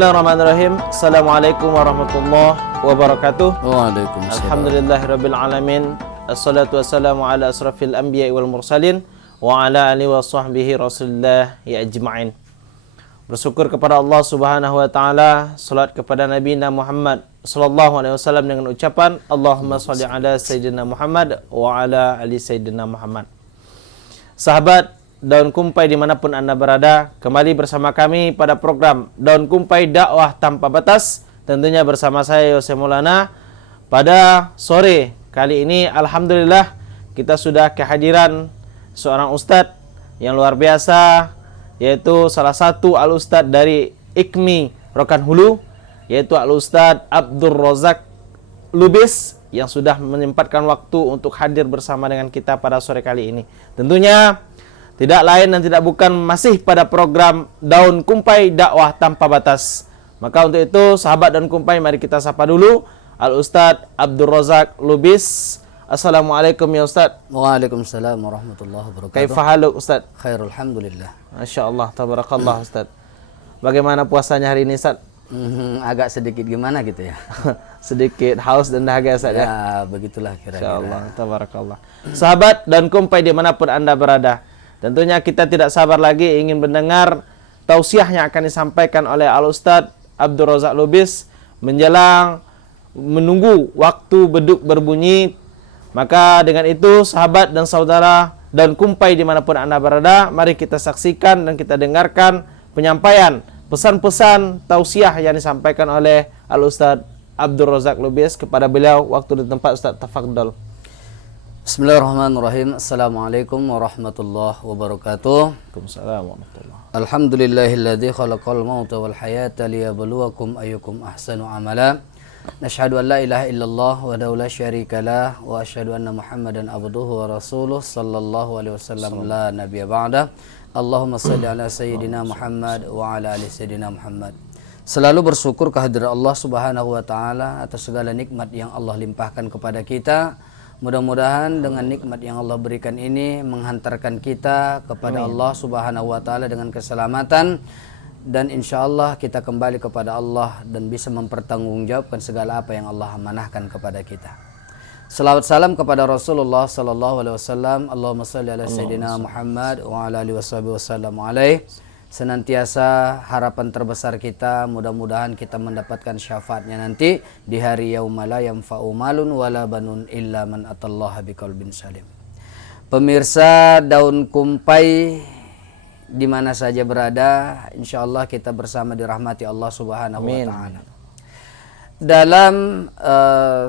Bismillahirrahmanirrahim. Assalamualaikum warahmatullahi wabarakatuh. Waalaikumsalam. Alhamdulillahirabbil alamin. Assalatu wassalamu ala asrafil anbiya'i wal mursalin wa ala alihi wa sahbihi rasulillah ya ajma'in. Bersyukur kepada Allah Subhanahu wa taala, salat kepada Nabi Muhammad sallallahu alaihi wasallam dengan ucapan Allahumma shalli ala sayyidina Muhammad wa ala ali sayyidina Muhammad. Sahabat Daun Kumpai dimanapun Anda berada, kembali bersama kami pada program Daun Kumpai Dakwah Tanpa Batas. Tentunya bersama saya Yose Maulana. Pada sore kali ini alhamdulillah kita sudah kehadiran seorang ustadz yang luar biasa, yaitu salah satu al-ustadz dari IKMI Rokan Hulu, yaitu al-ustadz Abdul Razak Lubis, yang sudah menyempatkan waktu untuk hadir bersama dengan kita pada sore kali ini. Tentunya tidak lain dan tidak bukan masih pada program Daun Kumpai Dakwah Tanpa Batas. Maka untuk itu sahabat Daun Kumpai, mari kita sapa dulu Al-Ustadz Abdul Razak Lubis. Assalamualaikum ya Ustadz. Waalaikumsalam warahmatullahi wabarakatuh. Kaifa haluk Ustadz? Khairul alhamdulillah. Masya Allah, tabarakallah Ustadz. Bagaimana puasanya hari ini Ustadz? Agak sedikit gimana gitu ya. Sedikit haus dan dahaga Ustadz ya? Ya begitulah kira-kira. Masya Allah, tabarakallah. Sahabat Daun Kumpai dimanapun Anda berada, tentunya kita tidak sabar lagi ingin mendengar tausiah yang akan disampaikan oleh Al-Ustadz Abdul Razak Lubis menjelang menunggu waktu beduk berbunyi. Maka dengan itu sahabat dan saudara Daun Kumpai dimanapun Anda berada, mari kita saksikan dan kita dengarkan penyampaian pesan-pesan tausiah yang disampaikan oleh Al-Ustadz Abdul Razak Lubis. Kepada beliau waktu dan tempat, Ustadz, tafadhol. Bismillahirrahmanirrahim. Assalamualaikum warahmatullahi wabarakatuh. Waalaikumsalam warahmatullahi. Alhamdulillahilladzi khalaqal mauta wal hayata liyabluwakum ayyukum ahsanu amala. Nashhadu an la ilaha illallah wahdahu la syarika lah wa asyhadu anna Muhammadan abduhu wa rasuluh sallallahu alaihi wasallam la nabiyya ba'da. Allahumma shalli ala sayyidina Muhammad wa ala ali sayyidina Muhammad. Selalu bersyukur kehadirat Allah Subhanahu wa taala atas segala nikmat yang Allah limpahkan kepada kita. Mudah-mudahan dengan nikmat yang Allah berikan ini menghantarkan kita kepada Allah Subhanahu wa taala dengan keselamatan, dan insya Allah kita kembali kepada Allah dan bisa mempertanggungjawabkan segala apa yang Allah amanahkan kepada kita. Selawat salam kepada Rasulullah sallallahu alaihi wasallam. Allahumma shalli ala sayyidina Muhammad wa ala alihi wasallam alaihi. Senantiasa harapan terbesar kita, mudah-mudahan kita mendapatkan syafaatnya nanti di hari yauma la yanfa'u malun wala banun illa man atallaha biqalbin salim. Pemirsa Daun Kumpai di mana saja berada, insyaallah kita bersama dirahmati Allah Subhanahu wa taala. Dalam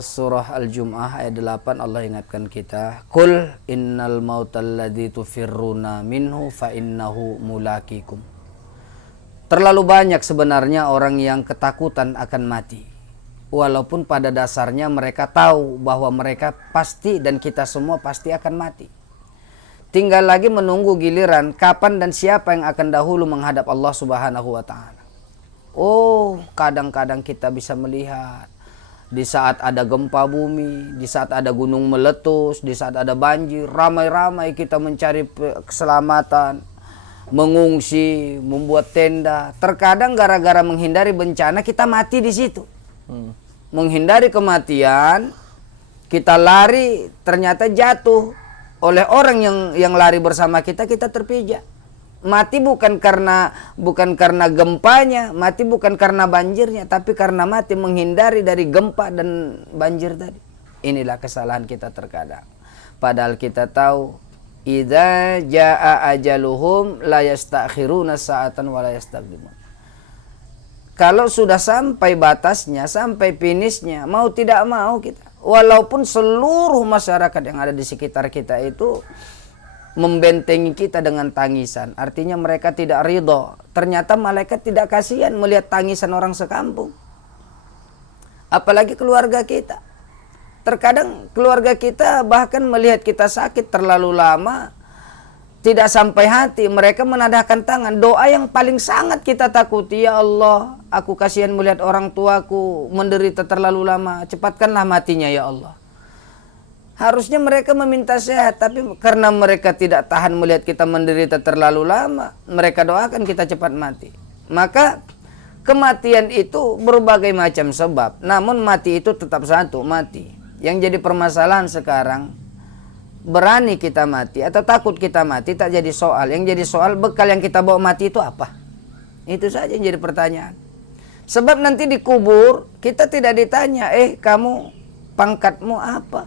surah Al-Jum'ah ayat 8 Allah ingatkan kita, "Qul innal mautal ladzi tufirruna minhu fa innahu mulaqikum." Terlalu banyak sebenarnya orang yang ketakutan akan mati. Walaupun pada dasarnya mereka tahu bahwa mereka pasti dan kita semua pasti akan mati. Tinggal lagi menunggu giliran kapan dan siapa yang akan dahulu menghadap Allah Subhanahu wa taala. Oh, kadang-kadang kita bisa melihat di saat ada gempa bumi, di saat ada gunung meletus, di saat ada banjir, ramai-ramai kita mencari keselamatan, mengungsi, membuat tenda. Terkadang gara-gara menghindari bencana kita mati di situ. Menghindari kematian, kita lari, ternyata jatuh oleh orang yang lari bersama kita, kita terpijak. Mati bukan karena gempanya, mati bukan karena banjirnya, tapi karena mati menghindari dari gempa dan banjir tadi. Inilah kesalahan kita terkadang. Padahal kita tahu, idza jaa ajaluhum la yastakhiruna sa'atan wa la yastaqdimun. Kalau sudah sampai batasnya, sampai finishnya, mau tidak mau kita, walaupun seluruh masyarakat yang ada di sekitar kita itu membentengi kita dengan tangisan, artinya mereka tidak ridho. Ternyata malaikat tidak kasihan melihat tangisan orang sekampung, apalagi keluarga kita. Terkadang keluarga kita bahkan melihat kita sakit terlalu lama, tidak sampai hati, mereka menadahkan tangan. Doa yang paling sangat kita takuti, ya Allah, aku kasihan melihat orang tuaku menderita terlalu lama, cepatkanlah matinya ya Allah. Harusnya mereka meminta sehat, tapi karena mereka tidak tahan melihat kita menderita terlalu lama, mereka doakan kita cepat mati. Maka Kematian itu berbagai macam sebab, namun mati itu tetap satu, mati. Yang jadi permasalahan sekarang, berani kita mati atau takut kita mati tak jadi soal. Yang jadi soal, bekal yang kita bawa mati itu apa? Itu saja yang jadi pertanyaan. Sebab nanti dikubur, kita tidak ditanya, kamu pangkatmu apa?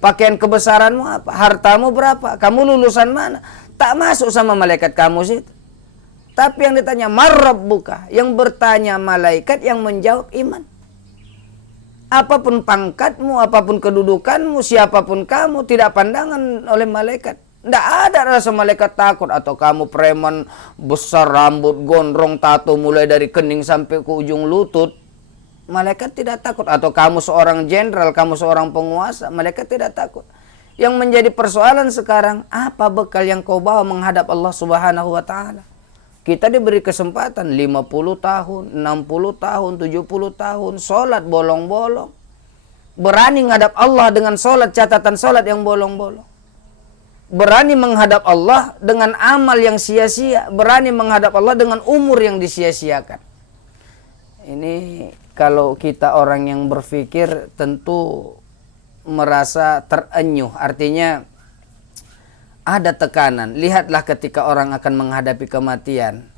Pakaian kebesaranmu apa? Hartamu berapa? Kamu lulusan mana? Tak masuk sama malaikat kamu situ. Tapi yang ditanya marrabbuka, yang bertanya malaikat, yang menjawab iman. Apapun pangkatmu, apapun kedudukanmu, siapapun kamu, tidak pandangan oleh malaikat. Tidak ada rasa malaikat takut. Atau kamu preman besar, rambut gondrong, tato mulai dari kening sampai ke ujung lutut, malaikat tidak takut. Atau kamu seorang jenderal, kamu seorang penguasa, malaikat tidak takut. Yang menjadi persoalan sekarang, apa bekal yang kau bawa menghadap Allah Subhanahu wa Ta'ala? Kita diberi kesempatan 50 tahun, 60 tahun, 70 tahun, sholat bolong-bolong. Berani menghadap Allah dengan sholat, catatan sholat yang bolong-bolong. Berani menghadap Allah dengan amal yang sia-sia. Berani menghadap Allah dengan umur yang disia-siakan. Ini kalau kita orang yang berpikir tentu merasa terenyuh, artinya ada tekanan. Lihatlah ketika orang akan menghadapi kematian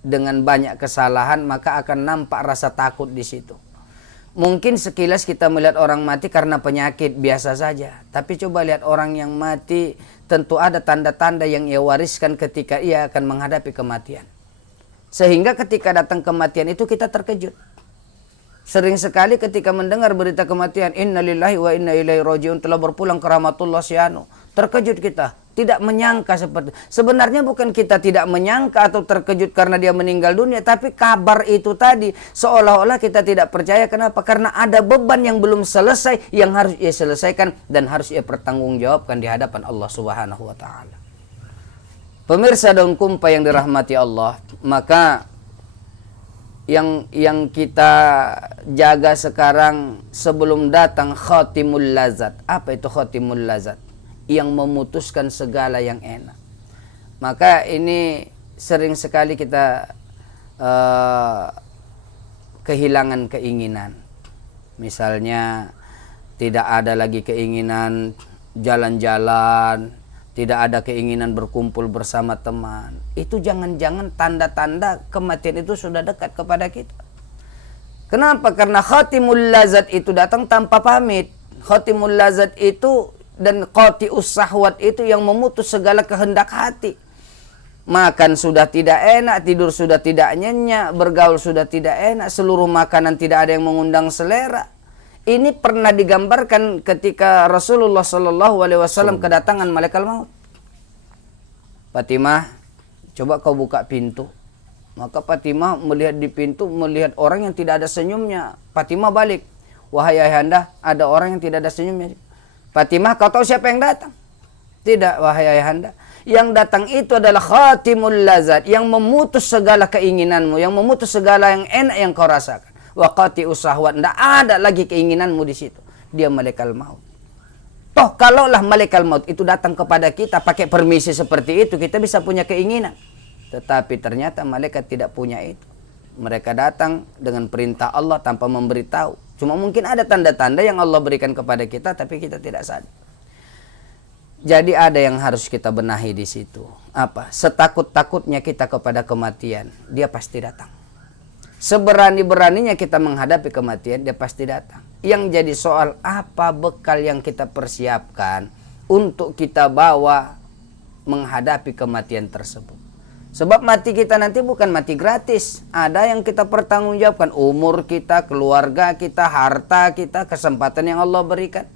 dengan banyak kesalahan, maka akan nampak rasa takut di situ. Mungkin sekilas kita melihat orang mati karena penyakit biasa saja, tapi coba lihat orang yang mati, tentu ada tanda-tanda yang ia wariskan ketika ia akan menghadapi kematian. Sehingga ketika datang kematian itu kita terkejut. Sering sekali ketika mendengar berita kematian, innalillahi wa inna ilaihi rajiun, telah berpulang ke rahmatullah si anu, terkejut kita, tidak menyangka seperti. Sebenarnya bukan kita tidak menyangka atau terkejut karena dia meninggal dunia, tapi kabar itu tadi seolah-olah kita tidak percaya. Kenapa? Karena ada beban yang belum selesai yang harus ia selesaikan dan harus ia pertanggungjawabkan di hadapan Allah Subhanahu wa Ta'ala. Pemirsa daun kumpa yang dirahmati Allah, maka yang kita jaga sekarang sebelum datang khatimul lazat. Apa itu khatimul lazat? Yang memutuskan segala yang enak. Maka ini sering sekali kita kehilangan keinginan. Misalnya tidak ada lagi keinginan jalan-jalan, tidak ada keinginan berkumpul bersama teman. Itu jangan-jangan tanda-tanda kematian itu sudah dekat kepada kita. Kenapa? Karena khatimul lazat itu datang tanpa pamit. Khatimul lazat itu dan qati'us sahwat itu yang memutus segala kehendak hati. Makan sudah tidak enak, tidur sudah tidak nyenyak, bergaul sudah tidak enak, seluruh makanan tidak ada yang mengundang selera. Ini pernah digambarkan ketika Rasulullah SAW kedatangan malaikat maut. Fatimah, coba kau buka pintu. Maka Fatimah melihat di pintu, melihat orang yang tidak ada senyumnya. Fatimah balik, wahai ayahanda, ada orang yang tidak ada senyumnya. Fatimah, kau tahu siapa yang datang? Tidak, wahai ayahanda. Yang datang itu adalah khatimul lazat, yang memutus segala keinginanmu, yang memutus segala yang enak yang kau rasakan. Wa qati'us sahwat, tidak ada lagi keinginanmu di situ. Dia malaikat maut. Toh kalaulah malaikat maut itu datang kepada kita pakai permisi seperti itu, kita bisa punya keinginan. Tetapi ternyata malaikat tidak punya itu. Mereka datang dengan perintah Allah tanpa memberitahu. Cuma mungkin ada tanda-tanda yang Allah berikan kepada kita, tapi kita tidak sadar. Jadi ada yang harus kita benahi di situ. Apa? Setakut-takutnya kita kepada kematian, dia pasti datang. Seberani-beraninya kita menghadapi kematian, dia pasti datang. Yang jadi soal, apa bekal yang kita persiapkan untuk kita bawa menghadapi kematian tersebut. Sebab mati kita nanti bukan mati gratis. Ada yang kita pertanggungjawabkan, umur kita, keluarga kita, harta kita, kesempatan yang Allah berikan.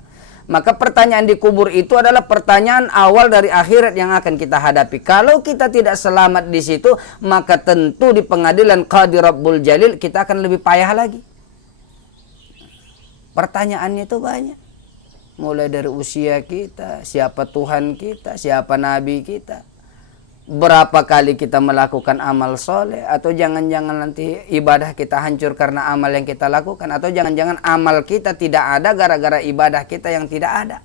Maka pertanyaan di kubur itu adalah pertanyaan awal dari akhirat yang akan kita hadapi. Kalau kita tidak selamat di situ, maka tentu di pengadilan Qadi Rabbul Jalil kita akan lebih payah lagi. Pertanyaannya itu banyak. Mulai dari usia kita, siapa Tuhan kita, siapa Nabi kita. Berapa kali kita melakukan amal soleh, atau jangan-jangan nanti ibadah kita hancur karena amal yang kita lakukan, atau jangan-jangan amal kita tidak ada gara-gara ibadah kita yang tidak ada.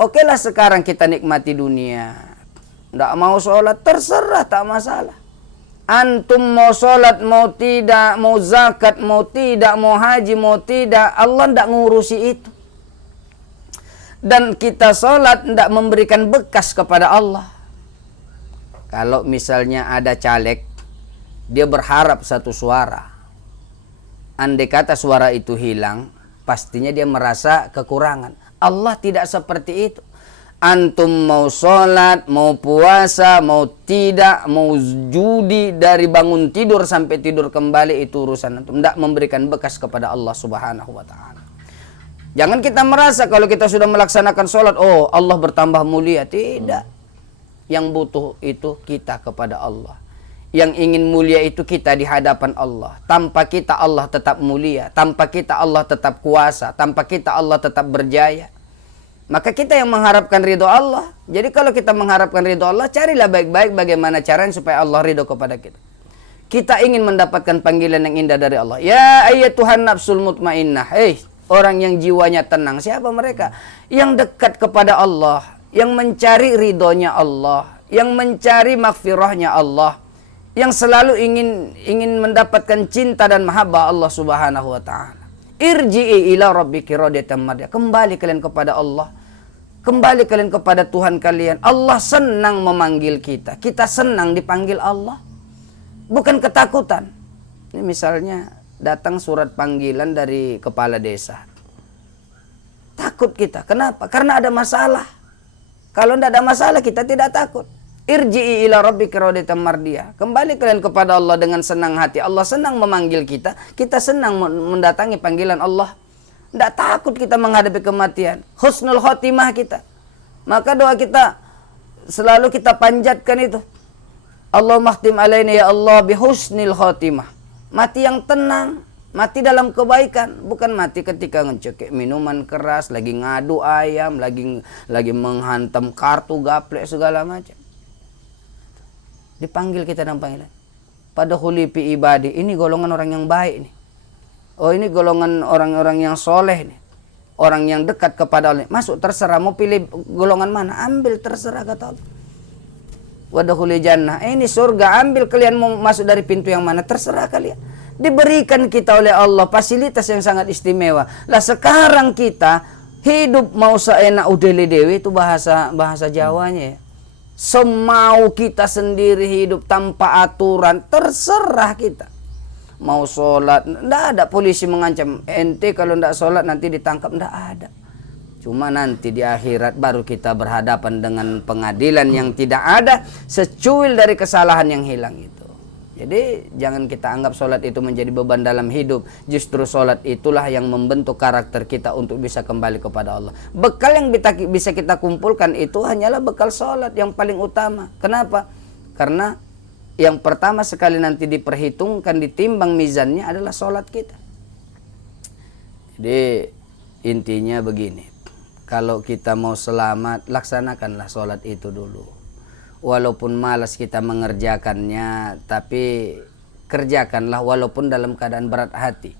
Oke lah sekarang kita nikmati dunia, tidak mau sholat terserah, tak masalah. Antum mau sholat, mau tidak, mau zakat, mau tidak, mau haji, mau tidak, Allah tidak ngurusi itu. Dan kita sholat tidak memberikan bekas kepada Allah. Kalau misalnya ada caleg, dia berharap satu suara. Andai kata suara itu hilang, pastinya dia merasa kekurangan. Allah tidak seperti itu. Antum mau sholat, mau puasa, mau tidak, mau judi, dari bangun tidur sampai tidur kembali, itu urusan antum. Tidak memberikan bekas kepada Allah subhanahu wa ta'ala. Jangan kita merasa kalau kita sudah melaksanakan sholat, oh Allah bertambah mulia. Tidak. Yang butuh itu kita kepada Allah. Yang ingin mulia itu kita di hadapan Allah. Tanpa kita Allah tetap mulia. Tanpa kita Allah tetap kuasa. Tanpa kita Allah tetap berjaya. Maka kita yang mengharapkan ridho Allah. Jadi kalau kita mengharapkan ridho Allah, carilah baik-baik bagaimana caranya supaya Allah ridho kepada kita. Kita ingin mendapatkan panggilan yang indah dari Allah. Ya ayyatuhan nafsul mutmainnah. Orang yang jiwanya tenang. Siapa mereka? Yang dekat kepada Allah. Yang mencari ridhonya Allah. Yang mencari maghfirahnya Allah. Yang selalu ingin mendapatkan cinta dan mahabbah Allah subhanahu wa ta'ala. Irji'i ila rabbiki radiyatan mardiyah. Kembali kalian kepada Allah. Kembali kalian kepada Tuhan kalian. Allah senang memanggil kita. Kita senang dipanggil Allah. Bukan ketakutan. Ini misalnya datang surat panggilan dari kepala desa. Takut kita. Kenapa? Karena ada masalah. Kalau tidak ada masalah kita tidak takut. Irji'i ila rabbika radiyatan mardiyah. Kembali kalian kepada Allah dengan senang hati. Allah senang memanggil kita. Kita senang mendatangi panggilan Allah. Tidak takut kita menghadapi kematian. Husnul khotimah kita. Maka doa kita selalu kita panjatkan itu. Allahumma khtim alaina ya Allah bihusnil khotimah. Mati yang tenang. Mati dalam kebaikan. Bukan mati ketika ngecekik minuman keras. Lagi ngadu ayam. Lagi menghantam kartu gaplek segala macam. Dipanggil kita dalam panggilan. Pada khulipi ibadi. Ini golongan orang yang baik nih. Oh ini golongan orang-orang yang soleh nih. Orang yang dekat kepada Allah. Masuk terserah. Mau pilih golongan mana? Ambil terserah kata Allah. Wadakhuli jannah. Ini surga. Ambil kalian mau masuk dari pintu yang mana? Terserah kalian. Diberikan kita oleh Allah fasilitas yang sangat istimewa. Lah sekarang kita hidup mau seenak udeli dewi. Itu bahasa Jawanya ya. Semau kita sendiri hidup tanpa aturan. Terserah kita. Mau sholat, tidak ada polisi mengancam ente kalau tidak sholat nanti ditangkap, tidak ada. Cuma nanti di akhirat baru kita berhadapan dengan pengadilan yang tidak ada secuil dari kesalahan yang hilang itu. Jadi jangan kita anggap sholat itu menjadi beban dalam hidup. Justru sholat itulah yang membentuk karakter kita untuk bisa kembali kepada Allah. Bekal yang bisa kita kumpulkan itu hanyalah bekal sholat yang paling utama. Kenapa? Karena yang pertama sekali nanti diperhitungkan, ditimbang mizannya adalah sholat kita. Jadi intinya begini, kalau kita mau selamat, laksanakanlah sholat itu dulu. Walaupun malas kita mengerjakannya, tapi kerjakanlah walaupun dalam keadaan berat hati.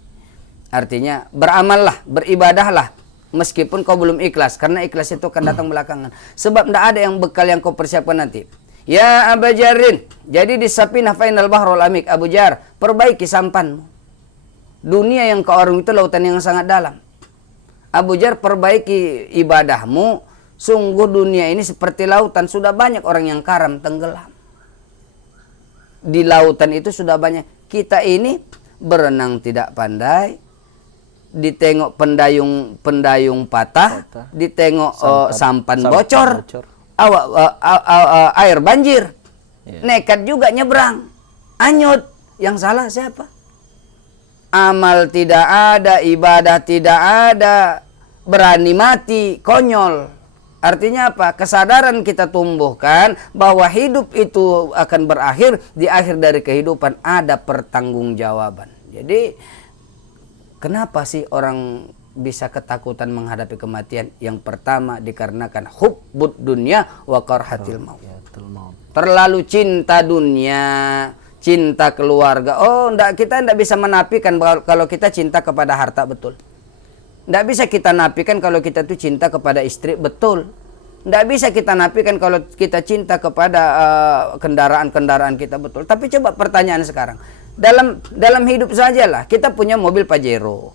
Artinya beramallah, beribadahlah, meskipun kau belum ikhlas. Karena ikhlas itu akan datang belakangan. Sebab tidak ada yang bekal yang kau persiapkan nanti. Ya Abu Jarin, jadi di Sapinah Fainal Bahrul Amik, Abu Jar, perbaiki sampanmu. Dunia yang kau arung itu lautan yang sangat dalam. Abu Jar, perbaiki ibadahmu. Sungguh dunia ini seperti lautan, sudah banyak orang yang karam tenggelam. Di lautan itu sudah banyak. Kita ini berenang tidak pandai. Ditengok pendayung patah. Ditengok sampan bocor. Air banjir. Nekat juga nyebrang. Anyut. Yang salah siapa? Amal tidak ada, ibadah tidak ada, berani mati, konyol. Artinya apa? Kesadaran kita tumbuhkan bahwa hidup itu akan berakhir. Di akhir dari kehidupan ada pertanggungjawaban. Jadi kenapa sih orang bisa ketakutan menghadapi kematian? Yang pertama dikarenakan hubbud dunya wa karhatil maut. Terlalu cinta dunia, cinta keluarga. Oh, kita tidak bisa menafikan kalau kita cinta kepada harta, betul. Tidak bisa kita nafikan kalau kita tuh cinta kepada istri, betul. Tidak bisa kita nafikan kalau kita cinta kepada kendaraan-kendaraan kita, betul. Tapi coba pertanyaan sekarang. Dalam hidup sajalah, kita punya mobil Pajero,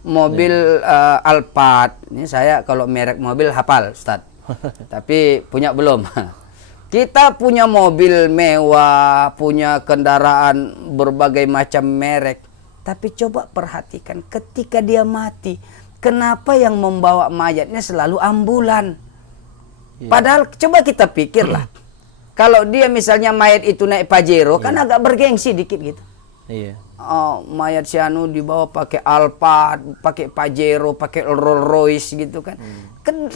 mobil Alphard. Ini saya kalau merek mobil hafal, Ustaz. Tapi punya belum. Kita punya mobil mewah, punya kendaraan berbagai macam merek. Tapi coba perhatikan ketika dia mati, kenapa yang membawa mayatnya selalu ambulan? Padahal coba kita pikirlah, kalau dia misalnya mayat itu naik Pajero, kan agak bergengsi dikit gitu. Iya. Oh, mayat si anu dibawa pakai Alphard, pakai Pajero, pakai Rolls Royce gitu kan.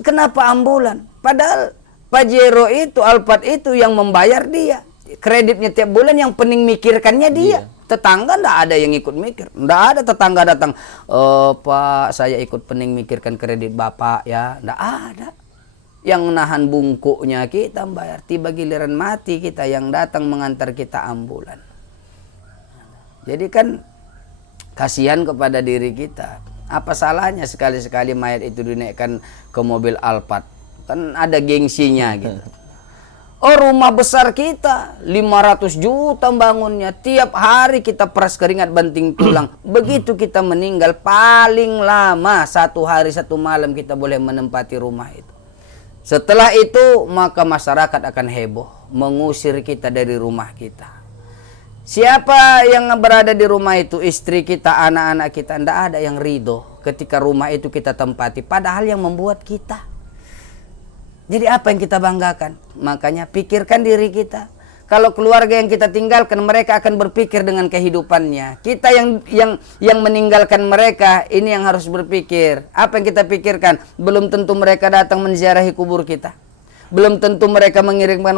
Kenapa ambulan? Padahal Pajero itu, Alphard itu yang membayar dia. Kreditnya tiap bulan yang pening mikirkannya dia. Tetangga ndak ada yang ikut mikir. Ndak ada tetangga datang, Pak, saya ikut pening mikirkan kredit Bapak ya. Ndak ada. Yang nahan bungkuknya kita bayar. Tiba giliran mati kita yang datang mengantar kita ambulan. Jadi kan kasihan kepada diri kita. Apa salahnya sekali-sekali mayat itu dinaikkan ke mobil Alphard? Kan ada gengsinya gitu. Oh, rumah besar kita 500 juta bangunnya. Tiap hari kita peras keringat banting tulang. Begitu kita meninggal, paling lama 1 hari 1 malam kita boleh menempati rumah itu. Setelah itu maka masyarakat akan heboh, mengusir kita dari rumah kita. Siapa yang berada di rumah itu, istri kita, anak-anak kita, tidak ada yang ridho ketika rumah itu kita tempati, padahal yang membuat kita. Jadi apa yang kita banggakan? Makanya pikirkan diri kita. Kalau keluarga yang kita tinggalkan, mereka akan berpikir dengan kehidupannya. Kita yang meninggalkan mereka, ini yang harus berpikir. Apa yang kita pikirkan? Belum tentu mereka datang menziarahi kubur kita. Belum tentu mereka mengirimkan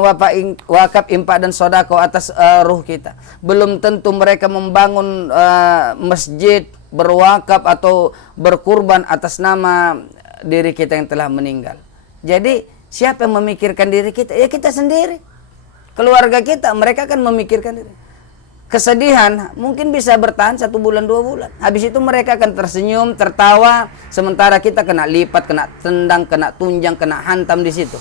wakaf, infak dan sodako atas ruh kita. Belum tentu mereka membangun masjid, berwakaf atau berkurban atas nama diri kita yang telah meninggal. Jadi siapa yang memikirkan diri kita? Ya kita sendiri. Keluarga kita, mereka akan memikirkan diri. Kesedihan mungkin bisa bertahan 1 bulan 2 bulan. Habis itu mereka akan tersenyum, tertawa, sementara kita kena lipat, kena tendang, kena tunjang, kena hantam di situ.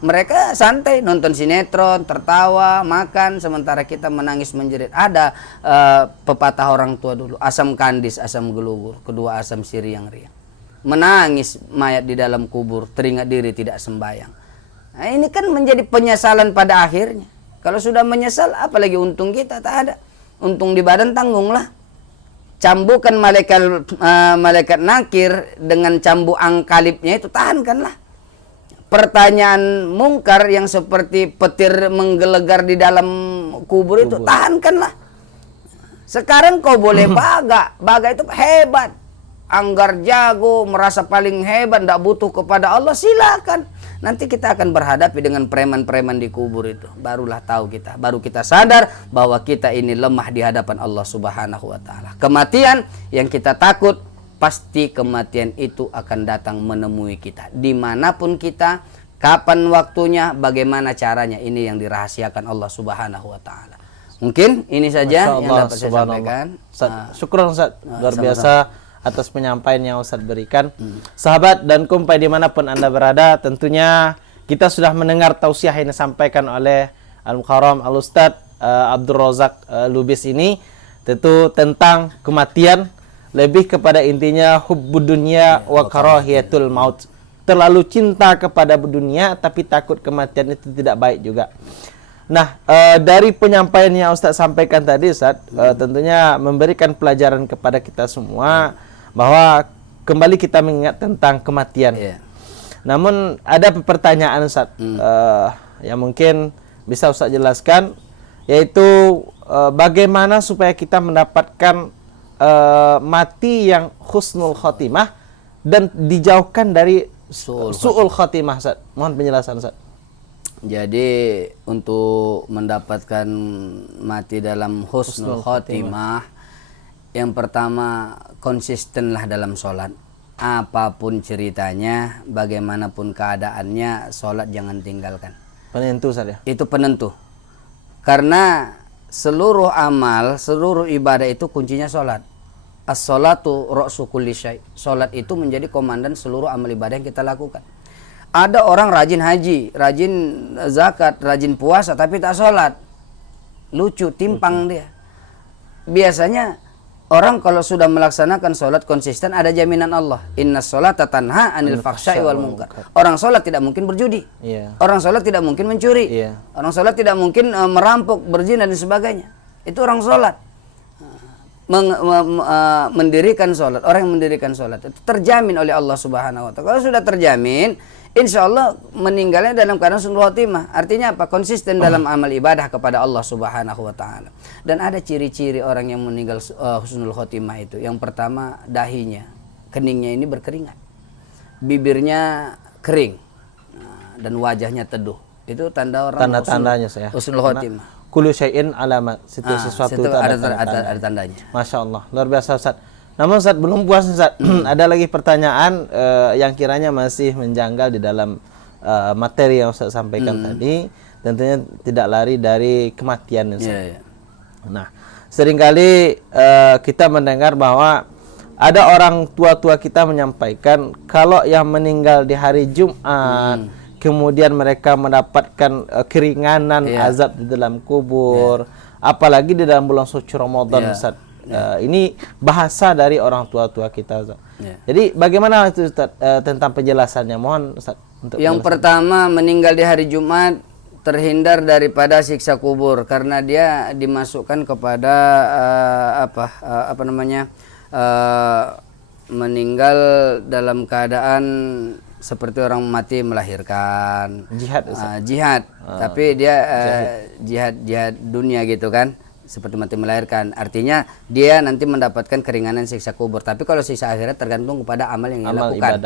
Mereka santai nonton sinetron, tertawa, makan, sementara kita menangis menjerit. Ada pepatah orang tua dulu, asam kandis, asam gelugur, kedua asam siriang-riang. Menangis mayat di dalam kubur, teringat diri tidak sembahyang. Nah, ini kan menjadi penyesalan pada akhirnya. Kalau sudah menyesal, apalagi untung kita? Tak ada. Untung di badan tanggunglah. Cambukan malaikat nakir dengan cambu angkalipnya itu, tahankanlah. Pertanyaan mungkar yang seperti petir menggelegar di dalam kubur itu, tahankanlah. Sekarang kau boleh baga itu hebat. Anggar jago, merasa paling hebat, tidak butuh kepada Allah, silakan. Nanti kita akan berhadapi dengan preman-preman di kubur itu. Barulah tahu kita, baru kita sadar bahwa kita ini lemah di hadapan Allah Subhanahu wa taala. Kematian yang kita takut, pasti kematian itu akan datang menemui kita. Dimanapun kita, kapan waktunya, bagaimana caranya, ini yang dirahasiakan Allah Subhanahu wa taala. Mungkin ini saja yang dapat saya sampaikan. Syukron Ustaz, luar biasa atas penyampaian yang Ustaz berikan. Sahabat dan kumpai dimanapun Anda berada, tentunya kita sudah mendengar tausiah yang disampaikan oleh Al-Mukarram Al-Ustaz Abdul Razak Lubis ini, tentu tentang kematian, lebih kepada intinya hubbud dunya wa karahiyatul maut. Terlalu cinta kepada dunia tapi takut kematian itu tidak baik juga. Nah, dari penyampaian yang Ustaz sampaikan tadi, Ustaz, tentunya memberikan pelajaran kepada kita semua bahwa kembali kita mengingat tentang kematian. Namun ada pertanyaan, Ustaz, yang mungkin bisa Ustaz jelaskan, yaitu bagaimana supaya kita mendapatkan mati yang husnul khotimah dan dijauhkan dari su'ul khotimah, Ustaz. Mohon penjelasan, Ustaz. Jadi untuk mendapatkan mati dalam husnul khotimah, yang pertama konsistenlah dalam sholat. Apapun ceritanya, bagaimanapun keadaannya, sholat jangan tinggalkan. Penentu, Ustaz ya? Itu penentu. Karena seluruh amal, seluruh ibadah itu kuncinya sholat. As-sholatu ra'su kulli syai'. Sholat itu menjadi komandan seluruh amal ibadah yang kita lakukan. Ada orang rajin haji, rajin zakat, rajin puasa, tapi tak sholat. Lucu, timpang dia. Biasanya orang kalau sudah melaksanakan sholat konsisten, ada jaminan Allah. Inna sholata tanha anil faksya'i wal munkar. Orang sholat tidak mungkin berjudi. Orang sholat tidak mungkin mencuri. Orang sholat tidak mungkin merampok, berzina dan sebagainya. Itu orang sholat. Mendirikan sholat, orang yang mendirikan sholat itu terjamin oleh Allah Subhanahu wa Ta'ala. Kalau sudah terjamin, insya Allah meninggalnya dalam keadaan husnul khotimah. Artinya apa? Konsisten dalam amal ibadah kepada Allah Subhanahu wa Ta'ala. Dan ada ciri-ciri orang yang meninggal husnul khotimah itu. Yang pertama, dahinya, keningnya ini berkeringat, bibirnya kering, dan wajahnya teduh. Itu tanda orang tanda-tandanya saya husnul khotimah. Kullu syai'in alamat. Sesuatu itu ada tandanya. Masya Allah, luar biasa Ustaz. Namun Ustaz, belum puas Ustaz. Ada lagi pertanyaan yang kiranya masih menjanggal di dalam materi yang Ustaz sampaikan tadi. Tentunya tidak lari dari kematian Ustaz. Nah, seringkali kita mendengar bahwa ada orang tua-tua kita menyampaikan kalau yang meninggal di hari Jumat, kemudian mereka mendapatkan keringanan azab di dalam kubur, apalagi di dalam bulan suci Ramadan Ustaz. Ini bahasa dari orang tua-tua kita Ustaz. Jadi bagaimana itu Ustaz, tentang penjelasannya? Mohon Ustaz untuk yang pertama, meninggal di hari Jumat terhindar daripada siksa kubur karena dia dimasukkan kepada meninggal dalam keadaan seperti orang mati melahirkan, jihad. Tapi dia jihad dunia gitu kan, seperti mati melahirkan. Artinya dia nanti mendapatkan keringanan siksa kubur. Tapi kalau siksa akhirat tergantung kepada amal yang dilakukan.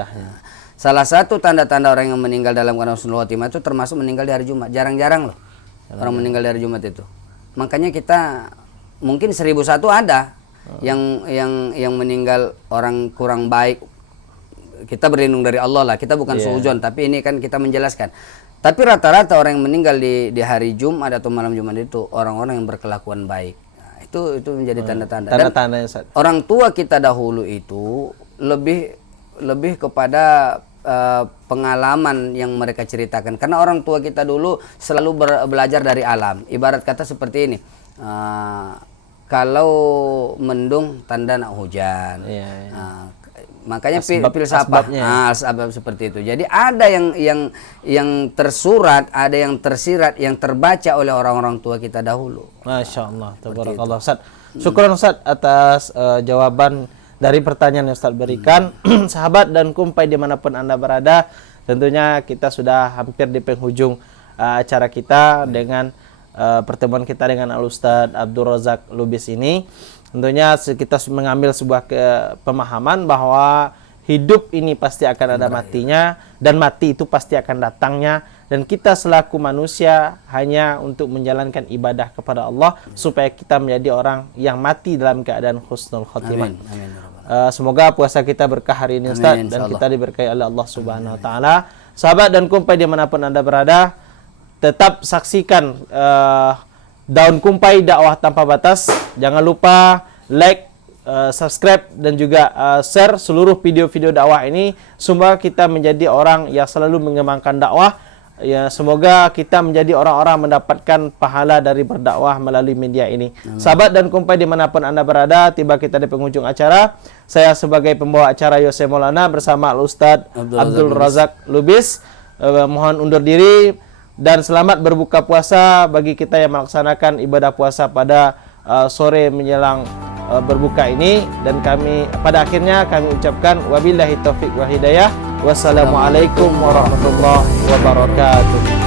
Salah satu tanda-tanda orang yang meninggal dalam keadaan husnul khotimah itu termasuk meninggal di hari Jumat. Jarang-jarang loh orang meninggal di hari Jumat itu. Makanya kita mungkin 1001 ada yang meninggal orang kurang baik. Kita berlindung dari Allah lah, kita bukan suudzon, tapi ini kan kita menjelaskan. Tapi rata-rata orang yang meninggal di hari Jumat atau malam Jumat itu orang-orang yang berkelakuan baik. Nah, itu menjadi tanda-tanda. Dan orang tua kita dahulu itu lebih kepada pengalaman yang mereka ceritakan. Karena orang tua kita dulu selalu belajar dari alam. Ibarat kata seperti ini. Kalau mendung tanda nak hujan. Makanya filsafat asbab seperti itu. Jadi ada yang tersurat, ada yang tersirat, yang terbaca oleh orang-orang tua kita dahulu. Masya Allah, tabarakallah Ustaz. Syukran Ustaz atas jawaban dari pertanyaan yang Ustaz berikan. Sahabat dan kumpai dimanapun Anda berada, tentunya kita sudah hampir di penghujung acara kita dengan pertemuan kita dengan Al-Ustaz Abdul Razak Lubis ini. Tentunya kita mengambil sebuah pemahaman bahwa hidup ini pasti akan ada matinya, dan mati itu pasti akan datangnya, dan kita selaku manusia hanya untuk menjalankan ibadah kepada Allah supaya kita menjadi orang yang mati dalam keadaan husnul khotimah. Semoga puasa kita berkah hari ini Ustaz, dan kita diberkahi oleh Allah Subhanahu wa Ta'ala. Sahabat dan kumpai dimanapun Anda berada, tetap saksikan Daun Kumpai Dakwah Tanpa Batas. Jangan lupa like, subscribe, dan juga share seluruh video-video dakwah ini. Semoga kita menjadi orang yang selalu mengembangkan dakwah. Ya, semoga kita menjadi orang-orang mendapatkan pahala dari berdakwah melalui media ini. Sahabat dan kumpai dimanapun Anda berada, tiba kita di penghujung acara. Saya sebagai pembawa acara Yose Maulana bersama Al-Ustaz Abdul Razak Lubis mohon undur diri. Dan selamat berbuka puasa bagi kita yang melaksanakan ibadah puasa pada sore menjelang berbuka ini. Dan pada akhirnya kami ucapkan wabillahi taufiq wa hidayah. Wassalamualaikum warahmatullahi wabarakatuh.